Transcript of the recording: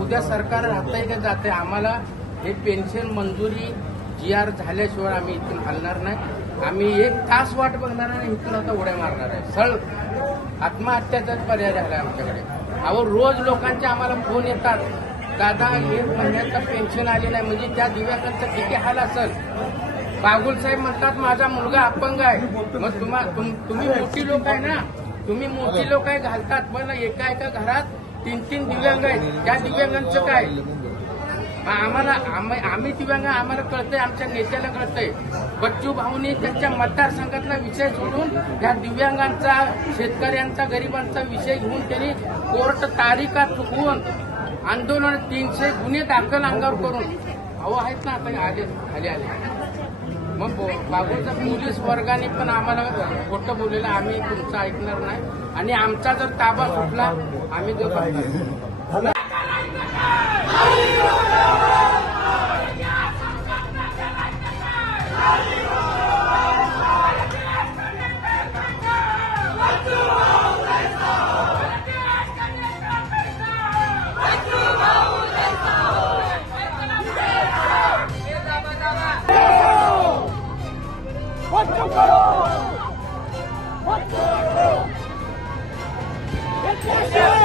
उद्या सरकार राहतंय का जाते आम्हाला हे पेन्शन मंजुरी GR झाल्याशिवाय आम्ही इथून हलणार नाही। आम्ही 1 तास वाट बघणार नाही, इथून आता उड्या मारणार आहे। सळ आत्महत्याचाच पर्याय झाला आमच्याकडे। अहो रोज लोकांचे आम्हाला फोन येतात, दादा 1 महिन्याचं पेन्शन आले नाही, म्हणजे त्या दिव्यांगांचं किती हाल असेल। बागुल साहेब म्हणतात माझा मुलगा अपंग आहे, मग तुम्ही मोठी लोक आहे ना, तुम्ही मोठी लोक आहे घालतात, पण एका घरात 3-3 दिव्यांग आहेत, त्या दिव्यांगांचं काय? आम्ही दिव्यांग आम्हाला कळतंय, आमच्या नेत्याला कळतंय। बच्चू भाऊनी त्यांच्या मतदारसंघातला विषय सोडून त्या दिव्यांगांचा, शेतकऱ्यांचा, गरिबांचा विषय घेऊन त्यांनी कोर्ट तारीखा चुकवून आंदोलन 300 गुन्हे दाखल अंगावर करून अहो आहेत ना, आता आले मग बागुलच्या पोलीस वर्गाने पण आम्हाला खोटं बोललेलं, आम्ही तुमचं ऐकणार नाही आणि आमचा जर ताबा सुटला आम्ही जो What?